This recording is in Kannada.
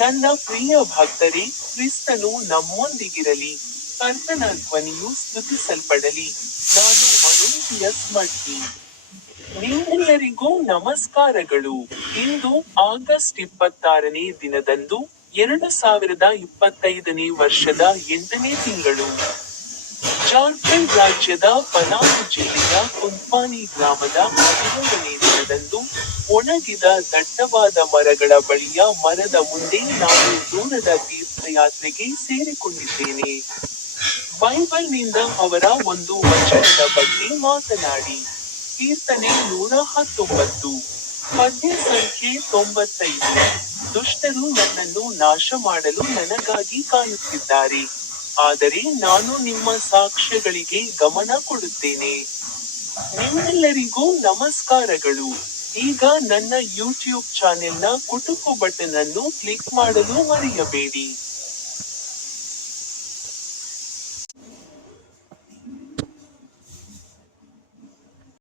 ನನ್ನ ಪ್ರಿಯ ಭಕ್ತರೇ, ಕ್ರಿಸ್ತನು ನಮ್ಮೊಂದಿಗಿರಲಿ. ಕರ್ತನ ಧ್ವನಿಯು ಸ್ತುತಿಸಲ್ಪಡಲಿ. ನಾನು ಅರುಣ್ ಎಸ್ ಮಡ್ಕಿ. ನಿಮ್ಮೆಲ್ಲರಿಗೂ ನಮಸ್ಕಾರಗಳು. ಇಂದು ಆಗಸ್ಟ್ 26ನೇ ದಿನದಂದು 2025ನೇ ವರ್ಷದ 8ನೇ ತಿಂಗಳು. ಜಾರ್ಖಂಡ್ ರಾಜ್ಯದ ಪಲಾಮು ಜಿಲ್ಲೆಯ ಕುಂದ್ಪಾನಿ ಗ್ರಾಮದ 17ನೇ ದಿನದಂದು, ಒಣಗಿದ ದಟ್ಟವಾದ ಮರಗಳ ಬಳಿಯ ಮರದ ಮುಂದೆ ನಾನು ದೂರದ ತೀರ್ಥಯಾತ್ರೆಗೆ ಸೇರಿಕೊಂಡಿದ್ದೇನೆ. ಬೈಬಲ್ನಿಂದ ಅವರ ಒಂದು ವಚನದ ಬಗ್ಗೆ ಮಾತನಾಡಿ. ಕೀರ್ತನೆ 119. ಪದ್ಯ ಸಂಖ್ಯೆ 95. ದುಷ್ಟರು ನನ್ನನ್ನು ನಾಶ ಮಾಡಲು ನನಗಾಗಿ ಕಾಯುತ್ತಿದ್ದಾರೆ. ಆದರೆ ನಾನು ನಿಮ್ಮ ಸಾಕ್ಷ್ಯಗಳಿಗೆ ಗಮನ ಕೊಡುತ್ತೇನೆ. ನಿಮ್ಮೆಲ್ಲರಿಗೂ ನಮಸ್ಕಾರಗಳು. ಈಗ ನನ್ನ ಯೂಟ್ಯೂಬ್ ಚಾನೆಲ್ನ ಕುಟುಕು ಬಟನ್ ಅನ್ನು ಕ್ಲಿಕ್ ಮಾಡಲು ಮರೆಯಬೇಡಿ.